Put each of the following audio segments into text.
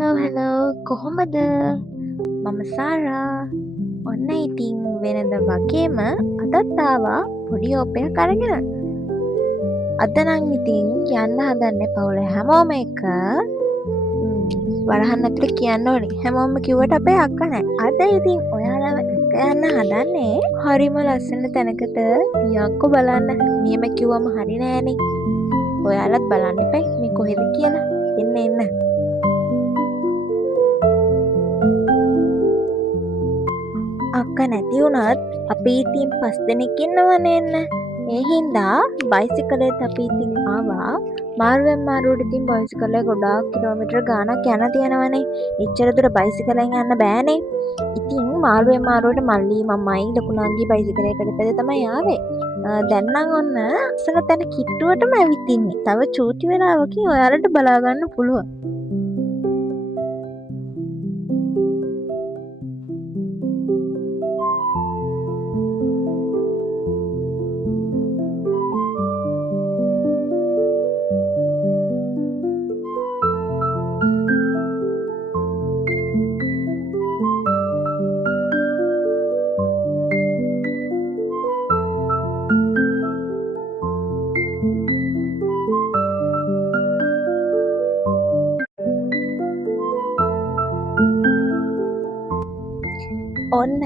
Hello කොහොමද මම සාරා ඔන්න ඉතින් වෙනද වගේම අදත් ආවා පොඩි ඔපයක් අරගෙන අද නම් ඉතින් යන්න හදන්නේ පවුල හැමෝම එක වරහන් ඇතුලේ කියන්න ඕනේ හැමෝම කිව්වට අපේ අක්කා නෑ අද ඉතින් ඔයාලව එක යන්න හදන්නේ හරිම ලස්සන තැනකට යන්කෝ බලන්න නියම කිව්වම හරි නෑනේ ඔයාලත් බලන්න එපා මේ කොහෙද කියලා එන්න අක්ක නැති වුණත් අපි ඉතින් 5 දෙනෙක් ඉන්නවනේ එන්න. ඒ හින්දා බයිසිකලෙත් අපි ඉතින් ආවා. මාරුවෙන් මාරුවට ඉතින් බයිසිකලේ ගොඩාක් කිලෝමීටර් ගාණක් යන්න තියෙනවනේ. එච්චර දුර බයිසිකලෙන් යන්න බෑනේ. ඉතින් මාරුවෙන් මාරුවට මල්ලි මමයි ලොකු නංගි බයිසිකලේ පැදපැද තමයි ආවේ. දැන් නම් ඔන්න අසල තැන කිට්ටුවටම ඇවිත් ඉන්නේ. තව චූටි වෙලාවකින් ඔයාලට බලා ගන්න පුළුවන්. ඔන්න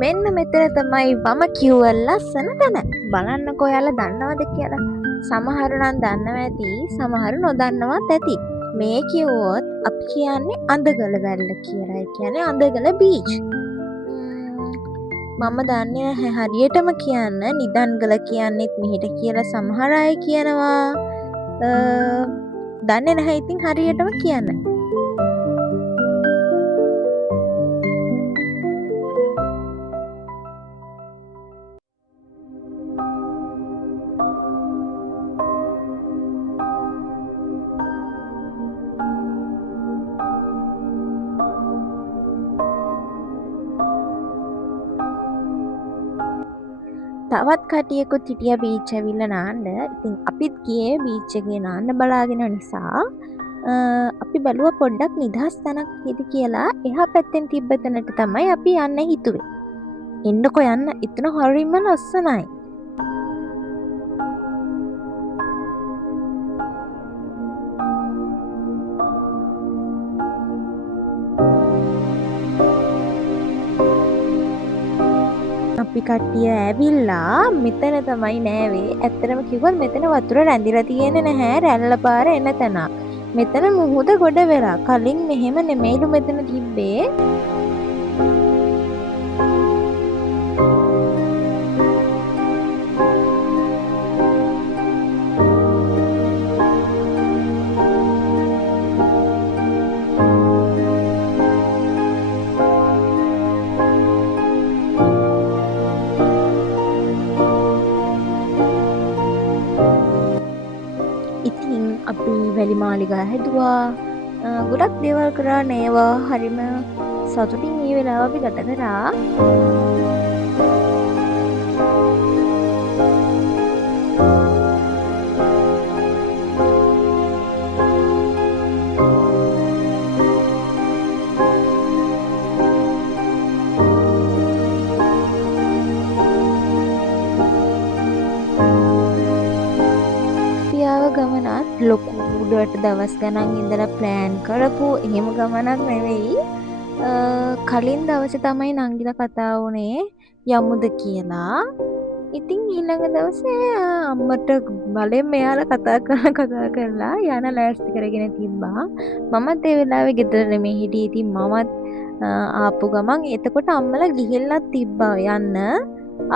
මෙන්න මෙතන තමයි වම කිව්ව ලස්සන තැන. බලන්නකෝ ඔයාලා දන්නවද කියලා. සමහරු නම් දන්නව ඇති, සමහරු නොදන්නවත් ඇති. මේ කිව්වොත් අපි කියන්නේ අඳගල වැල්ල කියලා. ඒ කියන්නේ අඳගල බීච්. මම දන්නේ නැහැ හරියටම කියන්න. නිදන්ගල කියන්නෙත් මෙහෙට කියලා සමහර අය කියනවා. දන්නේ නැහැ ඉතින් හරියටම කියන්න. තවත් කටියෙකුත් හිටිය බීච් ඇවිල්ලා නාන්න. ඉතින් අපිත් ගියේ බීච් එකේ නාන්න බලාගෙන නිසා අපි බැලුවා පොඩ්ඩක් නිදහස් තැනක් තියෙද කියලා. එහා පැත්තෙන් තිබ්බ තැනට තමයි අපි යන්න හිතුවේ. එන්නකෝ යන්න. එතන හරිම ලස්සනයි. අපි කට්ටිය ඇවිල්ලා මෙතන තමයි නෑවේ. ඇත්තටම කිව්වොත් මෙතන වතුර රැඳිලා තියෙන්නේ නැහැ. රැල්ල පාර එන තැන. මෙතන මුහුද ගොඩ වෙලා. කලින් මෙහෙම නෙමෙයිලු මෙතන තිබ්බේ. ඉතින් අපි වැලි මාලිගා හැදුවා. ගොඩක් දේවල් කරා නේවා. හරිම සතුටින් මේ වෙලාව අපි ගත කරා. ගමනත් ලොකු උඩට දවස් ගණන් ඉඳලා ප්ලෑන් කරපු එහෙම ගමනක් නෙවෙයි. කලින් දවසේ තමයි නංගිලා කතා වුණේ යමුද කියලා. ඉතින් ඊළඟ දවසේ අම්මට බලෙන් මෙයාලා කතා කරලා යන ලෑස්ති කරගෙන තිබ්බා. මමත් ඒ වෙලාවේ ගෙදර නෙමෙයි හිටියේ. ඉතින් මමත් ආපු ගමන් එතකොට අම්මලා ගිහිල්ලා තිබ්බා යන්න.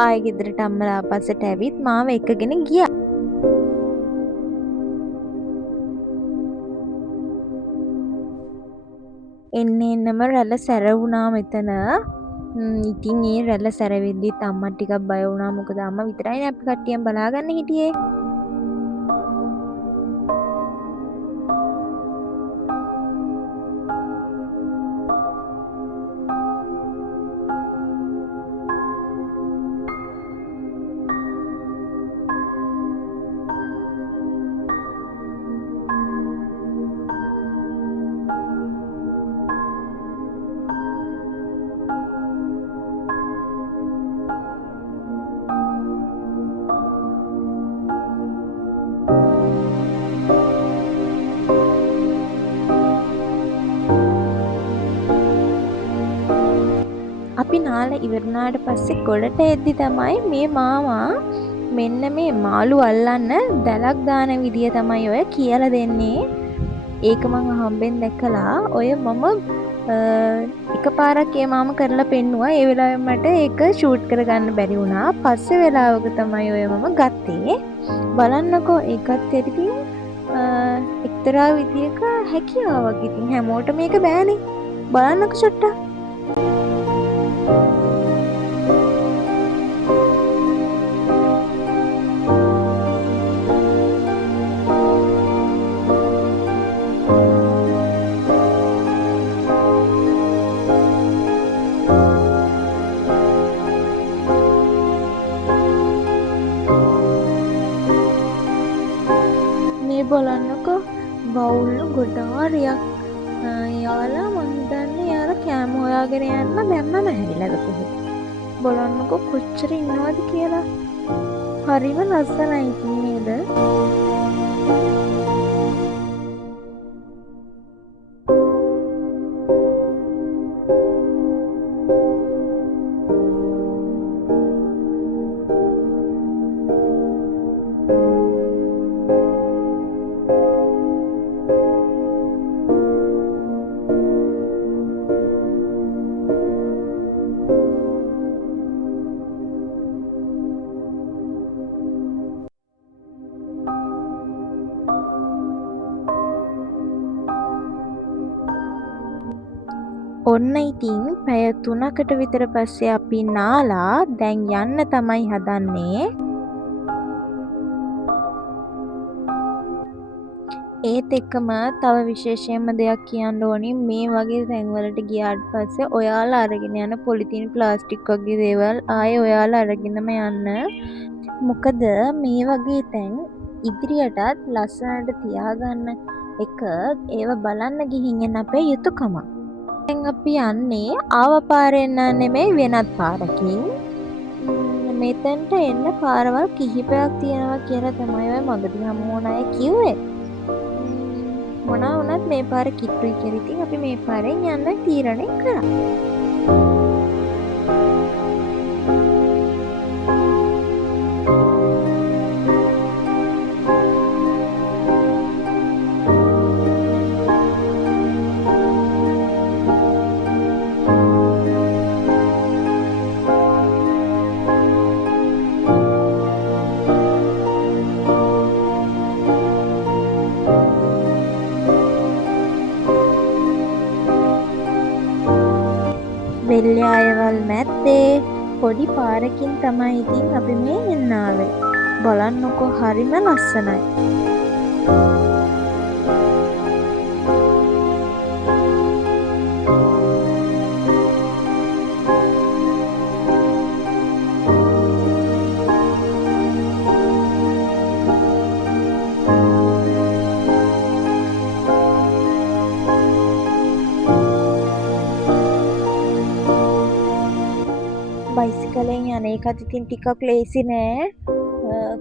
ආයෙ ගෙදරට අම්මලා ආපස්සට ඇවිත් මාව එකගෙන ගියා. එන්නම රැළ සැර වුණා මෙතන. ඉතින් ඒ රැළ සැරවෙද්දිත් අම්මට ටිකක් බය වුණා. මොකද අම්මා විතරයිනේ අපි කට්ටියම බලාගන්න හිටියේ. අපි නාලා ඉවරනාට පස්සේ ගොඩට එද්දි තමයි මේ මාමා මෙන්න මේ මාළු අල්ලන්න දැලක් දාන විදිය තමයි ඔය කියලා දෙන්නේ. ඒක මං හම්බෙන් දැකලා ඔය මම එකපාරක් ඒ මාම කරලා පෙන්නුවා. ඒ වෙලාවෙ මට ඒක ෂූට් කරගන්න බැරි වුණා. පස්සේ වෙලාවක තමයි ඔය මම ගත්තේ. බලන්නකෝ ඒකත් ඉතින් එක්තරා විදියක හැකියාවක්. ඉතින් හැමෝටම මේක බෑනේ. බලන්නකෝ චුට්ටක්. බලන්නකෝ බවුල්ලු ගොඩාරියක්. යාලා මං හිතන්නේ යාලා කෑම හොයාගෙන යන්න දැම්මම හැරිලාද කොහෙද. බලන්නකෝ කොච්චර ඉන්නවද කියලා. හරිම ලස්සනයි ඉතින් නේද? ඔන්න ඉතින් පැය 3කට විතර පස්සේ අපි නාලා දැන් යන්න තමයි හදන්නේ. ඒත් එක්කම තව විශේෂයෙන්ම දෙයක් කියන්න ඕනි. මේ වගේ තැන්වලට ගියාට පස්සේ ඔයාලා අරගෙන යන පොලිතීන් ප්ලාස්ටික් වගේ දේවල් ආයේ ඔයාලා අරගෙනම යන්න. මොකද මේ වගේ තැන් ඉදිරියටත් ලස්සනට තියාගන්න එක ඒව බලන්න ගිහින් එන අපේ යුතුයකමක්. දැන් අපි යන්නේ ආව පාරෙන් නෙමෙයි වෙනත් පාරකින්. මෙතෙන්ට එන්න පාරවල් කිහිපයක් තියෙනවා කියලා තමයි ඔය මගදී හමු වුණ අය කිව්වේ. මොනවා වුණත් මේ පාර කිට්ටුයි කියලා ඉතින් අපි මේ පාරෙන් යන්න තීරණය කරා. වෙල්යායවල් මැද්දේ පොඩි පාරකින් තමයි ඉතින් අපි මේ එන්න ආවේ. බලන්නකෝ හරිම ලස්සනයි. බයිසිකලෙන් යන එකත් ඉතින් ටිකක් ලේසි නෑ.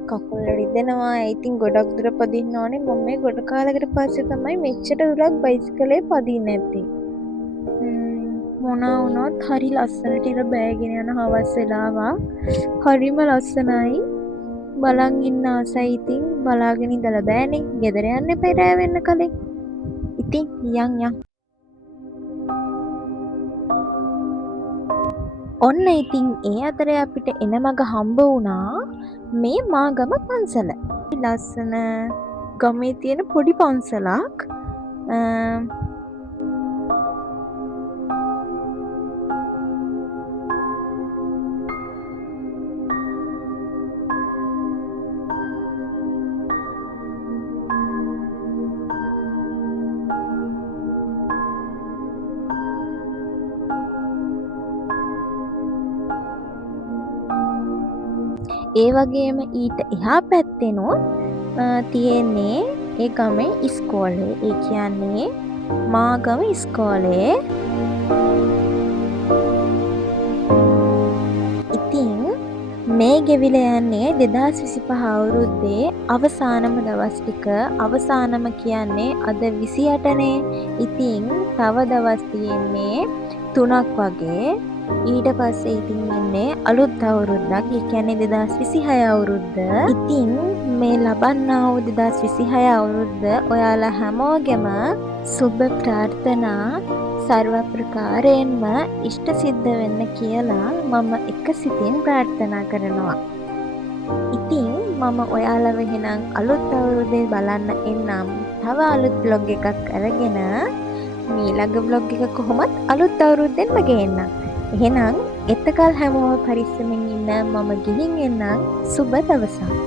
කකුල් රිදෙනවා. ඉතින් ගොඩක් දුර පදින්න ඕනේ. මම මේ ගොඩ කාලයකට පස්සේ තමයි මෙච්චර දුරක් බයිසිකලේ පදින්නේ නැත්තේ. මොනවා වුණත් හරි ලස්සනට ඉර බෑගෙන යන හවස් වෙලාවක්. හරිම ලස්සනයි. බලන් ඉන්න ආසයි. ඉතින් බලාගෙන ඉඳලා බෑනේ. ගෙදර යන්න එපා රෑ වෙන්න කලින්. ඉතින් යන්. ඔන්න ඉතින් ඒ අතරේ අපිට එන මග හම්බ වුණා මේ මාගම පන්සල. ලස්සන ගමේ තියෙන පොඩි පන්සලක්. ඒ වගේම ඊට එහා පැත්තෙනොත් තියෙන්නේ ඒ ගමේ ඉස්කෝලේ. ඒ කියන්නේ මාගම ඉස්කෝලේ. ඉතින් මේ ගෙවිලා යන්නේ 2025 අවුරුද්දේ අවසානම දවස් ටික. අවසානම කියන්නේ අද 28නේ. ඉතින් තව දවස් තියෙන්නේ 3ක් වගේ. ඊට පස්සේ ඉතින් එන්නේ අලුත් අවුරුද්දක්. ඒ කියන්නේ 2026 අවුරුද්ද. ඉතින් මේ ලබන්නා වූ 2026 අවුරුද්ද ඔයාලා හැමෝගෙම සුබ ප්‍රාර්ථනා සර්ව ප්‍රකාරයෙන්ම ඉෂ්ට සිද්ධ වෙන්න කියලා මම එක සිතින් ප්‍රාර්ථනා කරනවා. ඉතින් මම ඔයාලව එහෙනම් අලුත් අවුරුද්දේ බලන්න එන්නම්. තව අලුත් බ්ලොග් එකක් අරගෙන මීළඟ බ්ලොග් එක කොහොමත් අලුත් අවුරුද්දෙන්ම ගේන්නම්. එහෙනම් එතකල් හැමෝම පරිස්සමින් ඉන්න. මම ගිහින් එන්නම්. සුබ දවසක්.